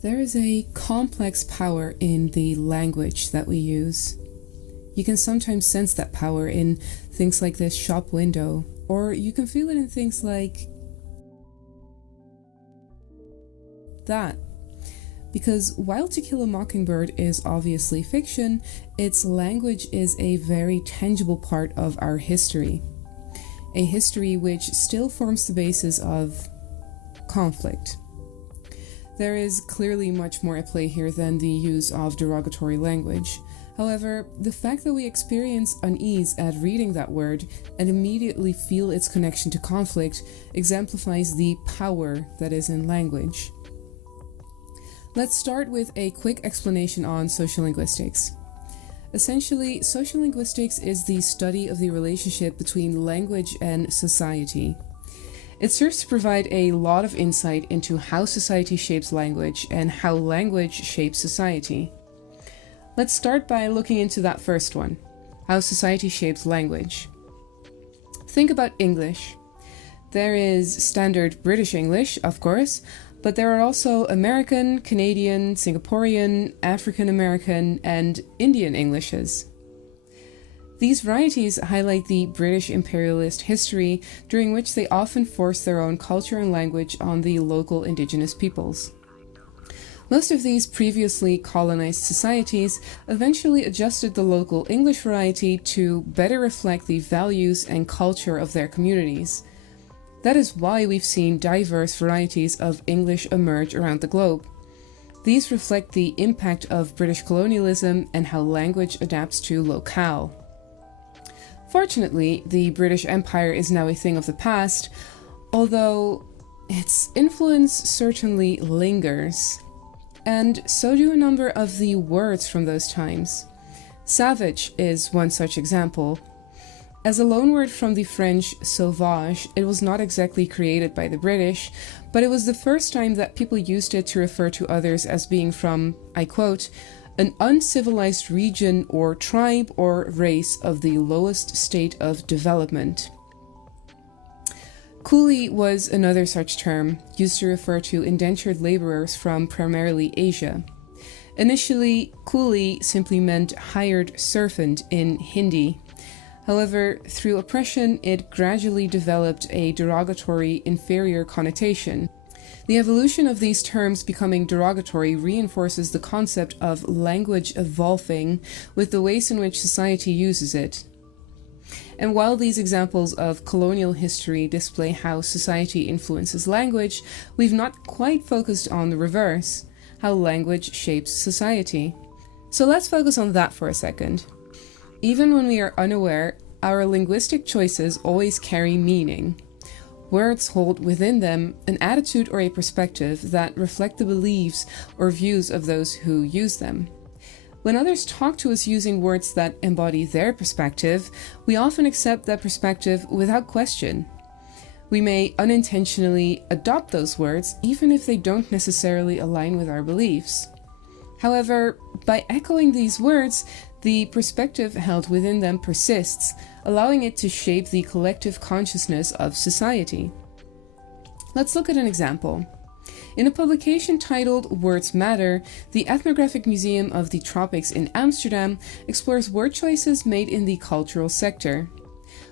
There is a complex power in the language that we use. You can sometimes sense that power in things like this shop window, or you can feel it in things like that. Because while To Kill a Mockingbird is obviously fiction, its language is a very tangible part of our history. A history which still forms the basis of conflict. There is clearly much more at play here than the use of derogatory language. However, the fact that we experience unease at reading that word and immediately feel its connection to conflict exemplifies the power that is in language. Let's start with a quick explanation on sociolinguistics. Essentially, sociolinguistics is the study of the relationship between language and society. It serves to provide a lot of insight into how society shapes language and how language shapes society. Let's start by looking into that first one, how society shapes language. Think about English. There is standard British English, of course, but there are also American, Canadian, Singaporean, African American, and Indian Englishes. These varieties highlight the British imperialist history, during which they often forced their own culture and language on the local indigenous peoples. Most of these previously colonized societies eventually adjusted the local English variety to better reflect the values and culture of their communities. That is why we've seen diverse varieties of English emerge around the globe. These reflect the impact of British colonialism and how language adapts to locale. Fortunately, the British Empire is now a thing of the past, although its influence certainly lingers. And so do a number of the words from those times. Savage is one such example. As a loanword from the French sauvage, it was not exactly created by the British, but it was the first time that people used it to refer to others as being from, I quote, an uncivilized region or tribe or race of the lowest state of development. Coolie was another such term, used to refer to indentured laborers from primarily Asia. Initially, coolie simply meant hired servant in Hindi. However, through oppression, it gradually developed a derogatory, inferior connotation. The evolution of these terms becoming derogatory reinforces the concept of language evolving with the ways in which society uses it. And while these examples of colonial history display how society influences language, we've not quite focused on the reverse, how language shapes society. So let's focus on that for a second. Even when we are unaware, our linguistic choices always carry meaning. Words hold within them an attitude or a perspective that reflect the beliefs or views of those who use them. When others talk to us using words that embody their perspective, we often accept that perspective without question. We may unintentionally adopt those words even if they don't necessarily align with our beliefs. However, by echoing these words, the perspective held within them persists, allowing it to shape the collective consciousness of society. Let's look at an example. In a publication titled Words Matter, the Ethnographic Museum of the Tropics in Amsterdam explores word choices made in the cultural sector.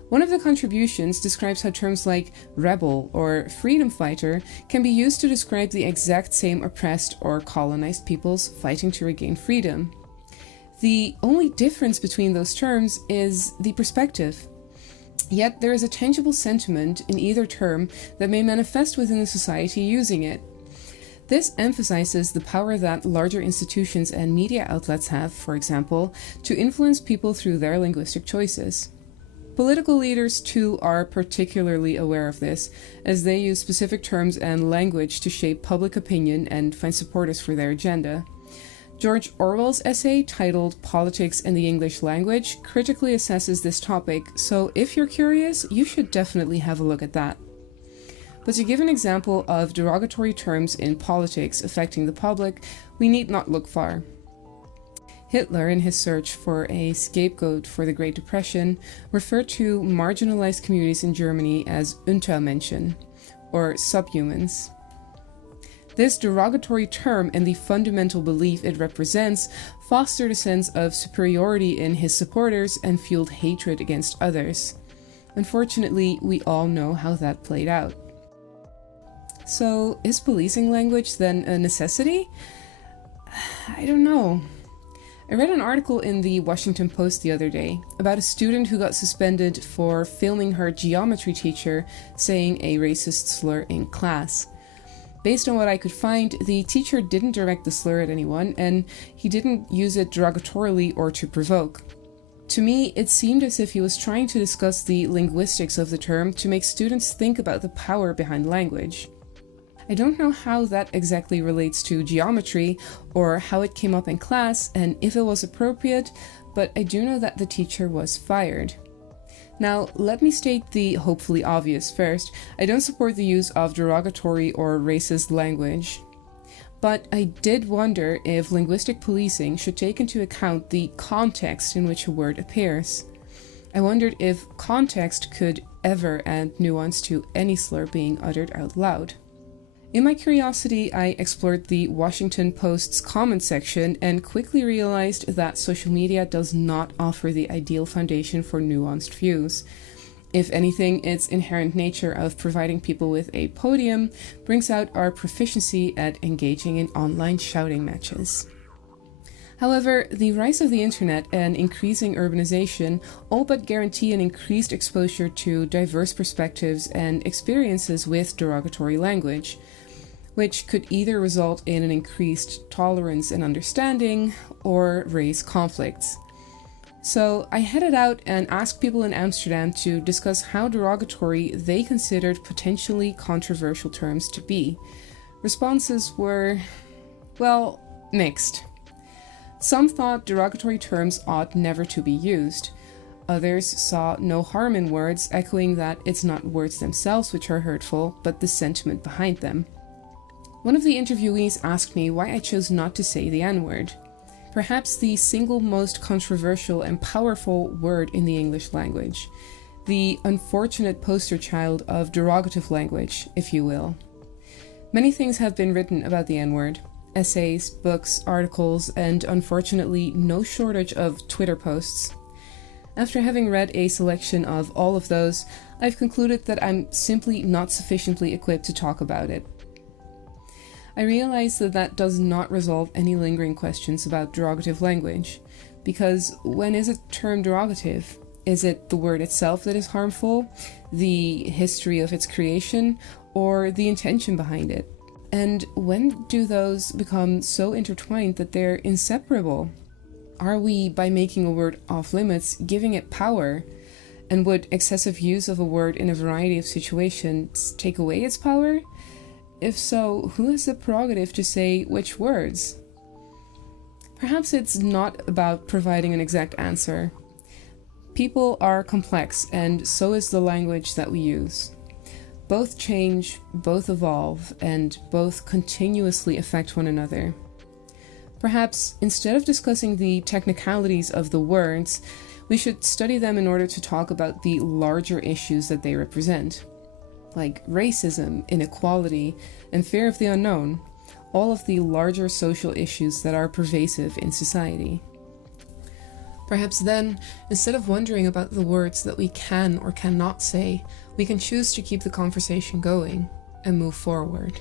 One of the contributions describes how terms like rebel or freedom fighter can be used to describe the exact same oppressed or colonized peoples fighting to regain freedom. The only difference between those terms is the perspective. Yet there is a tangible sentiment in either term that may manifest within the society using it. This emphasizes the power that larger institutions and media outlets have, for example, to influence people through their linguistic choices. Political leaders, too, are particularly aware of this, as they use specific terms and language to shape public opinion and find supporters for their agenda. George Orwell's essay, titled Politics in the English Language, critically assesses this topic, so if you're curious, you should definitely have a look at that. But to give an example of derogatory terms in politics affecting the public, we need not look far. Hitler, in his search for a scapegoat for the Great Depression, referred to marginalized communities in Germany as Untermenschen, or subhumans. This derogatory term and the fundamental belief it represents fostered a sense of superiority in his supporters and fueled hatred against others. Unfortunately, we all know how that played out. So, is policing language then a necessity? I don't know. I read an article in the Washington Post the other day about a student who got suspended for filming her geometry teacher saying a racist slur in class. Based on what I could find, the teacher didn't direct the slur at anyone, and he didn't use it derogatorily or to provoke. To me, it seemed as if he was trying to discuss the linguistics of the term to make students think about the power behind language. I don't know how that exactly relates to geometry, or how it came up in class, and if it was appropriate, but I do know that the teacher was fired. Now, let me state the hopefully obvious first. I don't support the use of derogatory or racist language. But I did wonder if linguistic policing should take into account the context in which a word appears. I wondered if context could ever add nuance to any slur being uttered out loud. In my curiosity, I explored the Washington Post's comment section and quickly realized that social media does not offer the ideal foundation for nuanced views. If anything, its inherent nature of providing people with a podium brings out our proficiency at engaging in online shouting matches. However, the rise of the internet and increasing urbanization all but guarantee an increased exposure to diverse perspectives and experiences with derogatory language, which could either result in an increased tolerance and understanding or raise conflicts. So I headed out and asked people in Amsterdam to discuss how derogatory they considered potentially controversial terms to be. Responses were, well, mixed. Some thought derogatory terms ought never to be used. Others saw no harm in words, echoing that it's not words themselves which are hurtful, but the sentiment behind them. One of the interviewees asked me why I chose not to say the N-word. Perhaps the single most controversial and powerful word in the English language. The unfortunate poster child of derogative language, if you will. Many things have been written about the N-word. Essays, books, articles, and unfortunately no shortage of Twitter posts. After having read a selection of all of those, I've concluded that I'm simply not sufficiently equipped to talk about it. I realize that that does not resolve any lingering questions about derogative language, because when is a term derogative? Is it the word itself that is harmful, the history of its creation, or the intention behind it? And when do those become so intertwined that they're inseparable? Are we, by making a word off limits, giving it power? And would excessive use of a word in a variety of situations take away its power? If so, who has the prerogative to say which words? Perhaps it's not about providing an exact answer. People are complex, and so is the language that we use. Both change, both evolve, and both continuously affect one another. Perhaps, instead of discussing the technicalities of the words, we should study them in order to talk about the larger issues that they represent. Like racism, inequality, and fear of the unknown, all of the larger social issues that are pervasive in society. Perhaps then, instead of wondering about the words that we can or cannot say, we can choose to keep the conversation going and move forward.